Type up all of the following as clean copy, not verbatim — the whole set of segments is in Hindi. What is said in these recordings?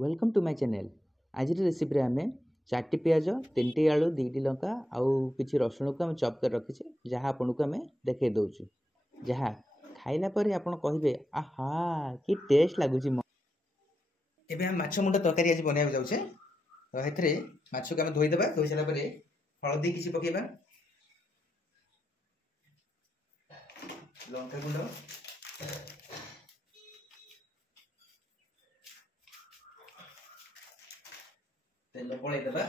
Welcome to my channel. आज रेसिपी आम 4टी प्याज 3टी आलू 2टी लंका आउ किसी रसुण को आम चॉप कर रखीचे जहाँ आपन को आम देखे दौचु जहाँ खाइला पर आपन कहिबे आहा कि टेस्ट लागुची। एबे हम माछ मुंडा तरकारी आज बनाया जाउछे। तो हेतरे माछ को हम धोई देबा। धोई सारा परे हळदी किछि पकेबा, लंका गुंड, तेल पळाई देबा।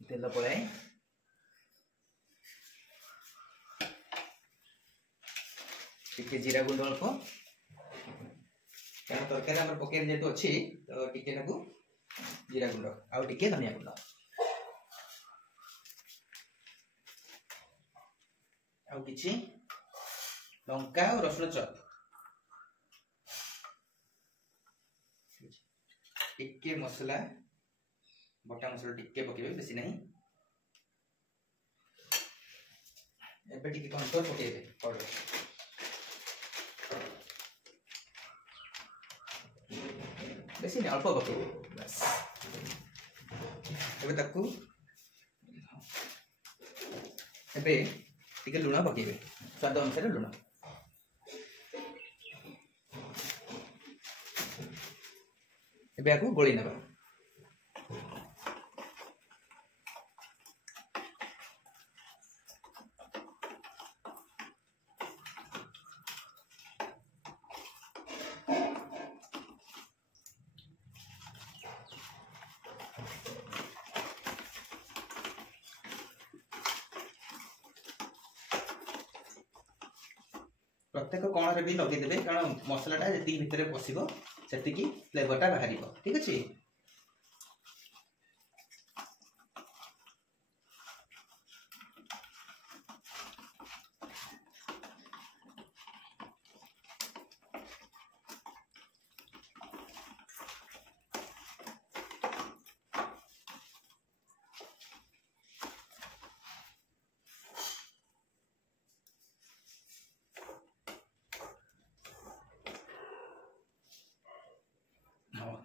तेल पळाई टिके जीरा गुंड अल्प, कारण तरकारी हमर पकेर जेतु अछि तो टिके नाकू जीरा गुंड आउ टिके धनिया गुंड आउ किछि लंका और रसुण चॉप, टिके मसला बटा मसला टिके पकेबे, बेसी नहीं। एबे टिके कॉर्नफ्लोर पकेबे पाउडर, बेसी नहीं अल्प पकेबे बस। एबे ताकू एबे टिके लुण पकेबे, स्वाद अनुसार लुण। एबे आकू गोली नेबा। प्रत्येक कण रे भी लगे देबे, कारण मसलाटा जति भितरे पसिबो सेति की फ्लेवरटा बाहरिबो। ठीक अछि।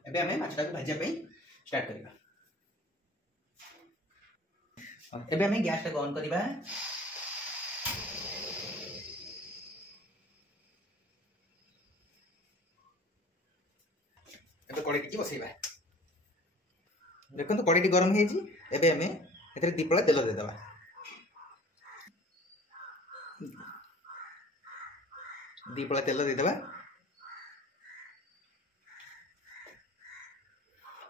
एबे हमें माछटा को भाजिया पे स्टार्ट करिबा। एबे हमें गैस टा ऑन करिबा। एबे कड़ाई टी बसैबा। देखो तो कड़ाई टी गरम हे जी। एबे हमें एथरे दीपला तेल दे देबा। दीपला तेल दे देबा।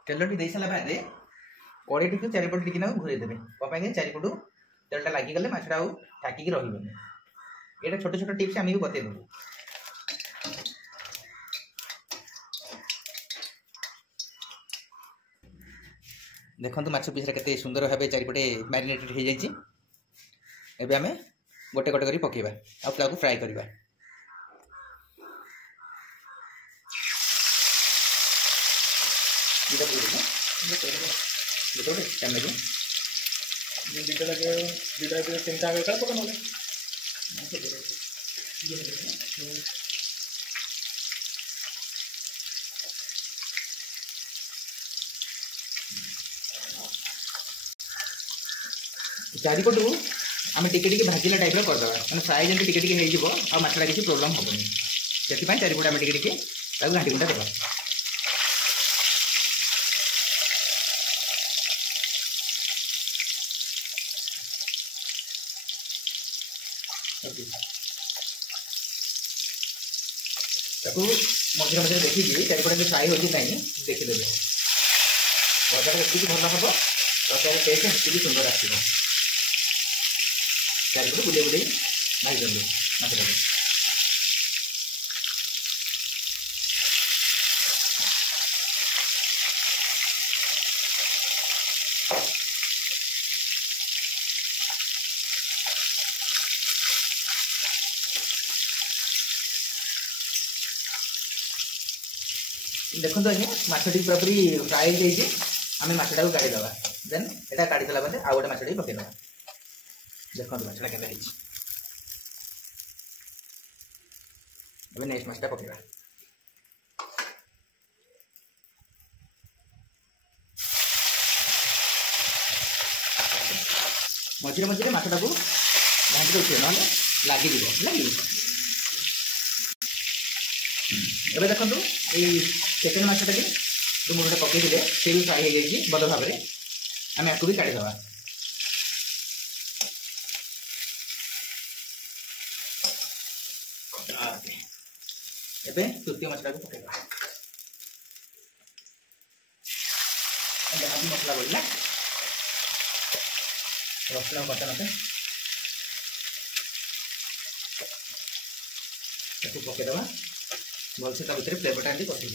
तेल टी दे साला बाद कड़ाई टी को चारिपट टिके ना घुरे देबे। कपाई चारिपटू तेलटा लागी गले माछटा आउ ठाकी की रहिबे। एटा छोटे छोटे टिप्स आमी बते देबो। देखंतु माछ पीस रे केते सुंदर भाबे चारिपटे मैरिनेटेड हे जायछि। एबे हमें गोटे गोटे करी पकेबा आ फ्राई को फ्राई करबा। दीटा पूरी गोटे टाइम लगे दीटा लगे दीटा के तीनटा आगे कर पकड़ ले। चारिपटू आम टिके टिके भाजिला टाइप कर दबा, माने फ्राई जंती टिके टिके हे जिवो आ माछला किसी प्रॉब्लम होबनी। सेति पय चारिपट आम टिके टिके ताकू घांटी गुंडा देबा। ताकू मझे मझे देखी चारिपटे फ्राई होती नहीं देखी देबे। भजा जी भल हम तरकारी टेस्ट जी सुंदर आस चारिपटे बुले बुले भाई दिखाँ मसला। देखो तो आज्ञा माछटी पूरा पूरी फ्राई हो आम माछटा को काढ़ी दबा। देन एटा काढ़ी देला बाद आउ गोटे माछटी पकेई दबा। देखो माछटा केते नेक्स्ट माछटा पकेबा। मझे मझे माछटा को घाटी रखिए ना लगे लगे एवं देखो ये सेकेंड माछटा की जो मुझे पकई थे सी भी फ्राए हो जाए भल भाव में आम या भी काढ़ीदे एवं तृतीय मसला को पकड़ जहाँ भी मसला बढ़ला रसुण बटन पकईदे भलसे भर फ्लेवरटा एमती कषि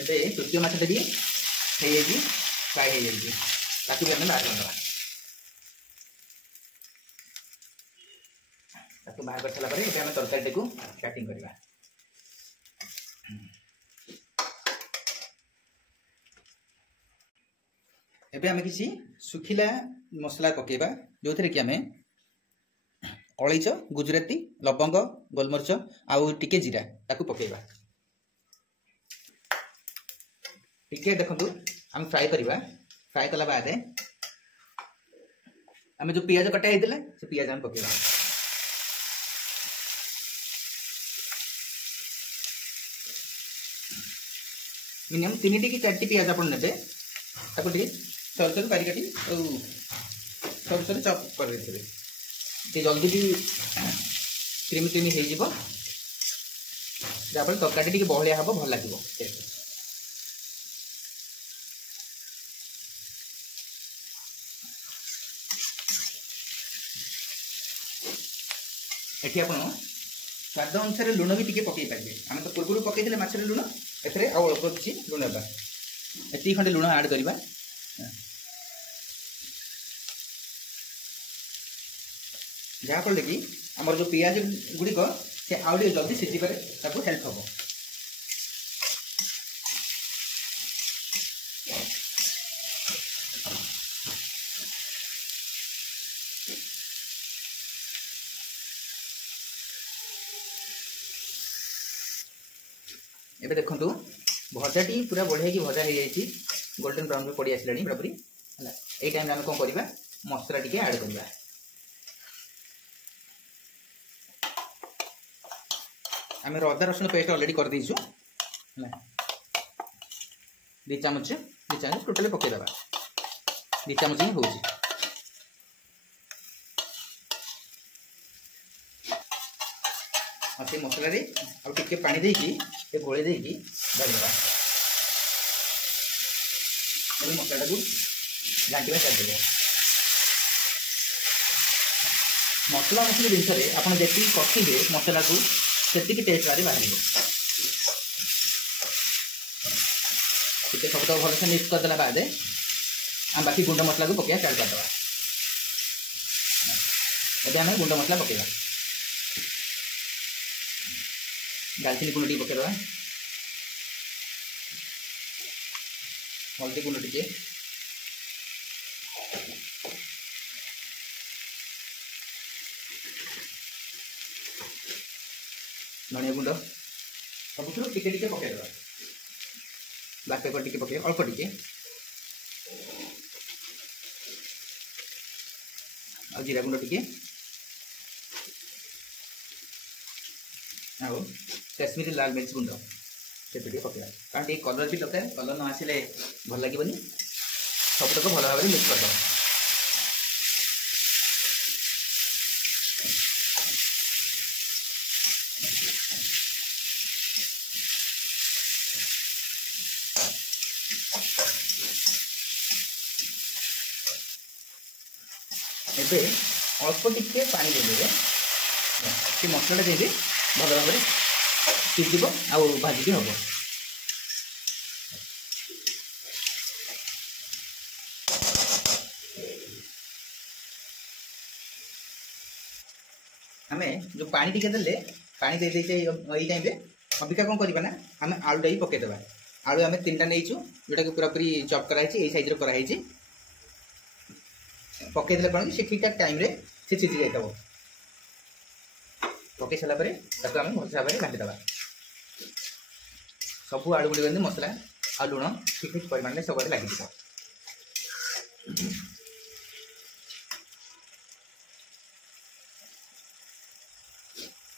एवं तृतीय मछटा भी फ्राए हो जाए भी आम बाहर करदे बाहर कर सारापर ये आम तरकारी को काटिंग करवा एबे आम किसी सुखिला मसला पकेबा जो थे कि आम अलैच गुजराती लवंग गोलमरीच आउ टिके जीरा ताकू पकेबा टिके देखंतु आम फ्राए करवा फ्राए कला बाद आम जो पियाज कटा होता से पियाज आम पकेबा मिनिमम 3 टी कि 4 टी पियाज आप ने सर सर पारि काटी सर सर चप कर जल्दी भी क्रीमी क्रीमी हो जहाँफल तरकारी टी बहलिया हम भल लगे एटी आप स्वाद अनुसार लुण भी टी पकई पारे आम तो पूर्व पकई मछली लुण एथे अल्प किसी लुण एति खंडे लुण आड करवा जहाँफल कि आमर जो पियाज गुड़िक से आउ जल्दी सीझी पारे हेल्प हम एबे देखंतु भजाटी पूरा बढ़िया की भजा हो जाए गोल्डन ब्राउन में पड़ी आसला पूरापूरी है ये टाइम आम कौन करवा मसला टी आड करवा आम अदा रसुण पेस्ट अलरेडी कर दीचु है 2 चामच टोटाली पकईदे 2 चामच ही हो मसला टे पानी देकी गोले देकी धरवा मसलाटा को घाटा चलते मसला मसली जिनस आप जी कषिबे मसला को से टेस्ट बाहर सब तो भलसे मिक्स करदेला बाद आम बाकी गुंड मसला को पकड़ा स्टार्ट करदे ये आम गुंड मसला पकड़ा दालचीनी गुंड टी पकईदे हल्दी गुंड टी धनिया गुंड सब टिके टिके पकईदे ब्लैक पेपर टिके पकईदे अल्प टिके आ जीरा गुंड टिके आउ कश्मीरी लाल मिर्च गुंड से पकड़ा कारण ये कलर भी दरकार कलर न आसिले भल लगे सबतक भल भाव मिक्स करदे एबे अल्प टिके पानी देदेवे कि मसलाटा देवी भल भाव में सीझ आउ भाजिकी हम आम जो पानी टिके देले पानी दे दे यही टाइम अबिका कौन करवा ना आम आलूटा ही पकईदे आलू आम 3टा नहीं जोटा कि पूरापूरी चप कराई सैज कराई पकईदे कौन कि ठीक ठाक टाइम से सीझी जाता पकई सारापर आम भल भाव में घाटीदे सब आलू गुड़ी मसला आ लुण ठीक ठीक परिमाण में सब लगे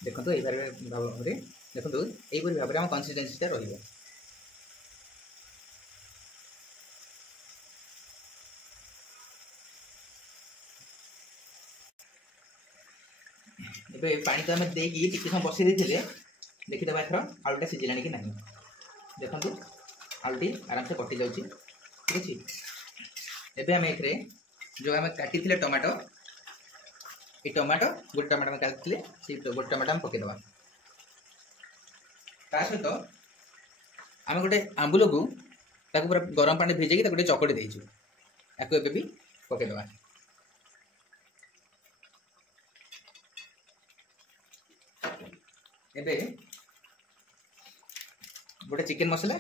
देखो यही भाव में देखो यहीपरि भाव में आम कन्सिस्टेन्सीटा रही ए पानी तो आम देकी टिके समय बसई देते देखीदे एथर आलुटा सीझिला कि ना देखो आलुटी आराम से कटि जाऊँगी ठीक अच्छे। एवं आम ए जो आम काटी टमाटो ये टमाटो गोटे टमाटो आम काटी गोटे टमाटो आम पकईदे ता सहित आम गोटे आंबुल को पूरा गरम पानी भिजे गोटे चकड़ी देचु या भी पकईदे एबे गोटे चिकेन मसला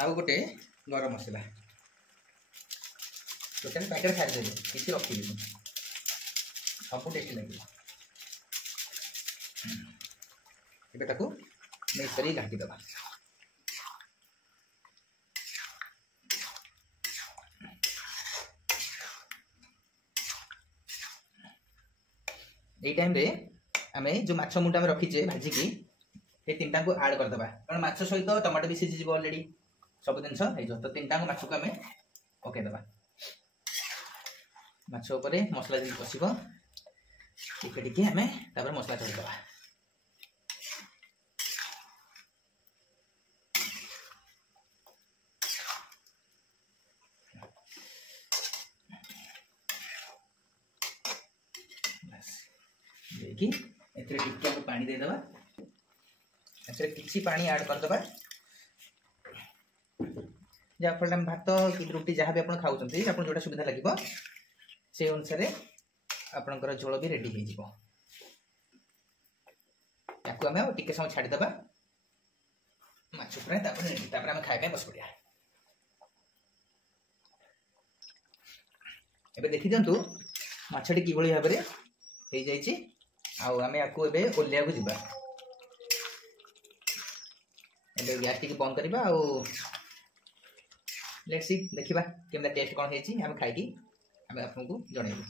आउ गोटे गरम मसला टोटाल पैकेट छाड़देवी किसी रखी सब टेस्टी लगे मिक्स कर घाटीदे ये टाइम रे आम जो माछ मुंडा आम रखीचे भाजिकी ये तीन को आड करदे कारण माछ सहित टमाटो भी सीझी अलरेडी सब जिन तो तीन माछ को आम पकईदे माछ उपरे मसला जी कषिब टिके टिके आम तापर मसला चढ़ीदे देखिए पानी देदेबा किसी पानी ऐड करदे जहाँफल भात कि रुटी जहाँ भी आप खाऊँ जोटा सुविधा लगे से अनुसार आपणकर झोल भी रेडी हो टिके समय छाड़ीदे माछ आम खाए बस पड़ा एबे देखी दिंतु माछटी कि भाव में हो जाइए आम या ओलिया को जीवा गैस टी बंद करवा लेट्स सी देखा केमता टेस्ट कौन है खाई आम आपको जनइबू।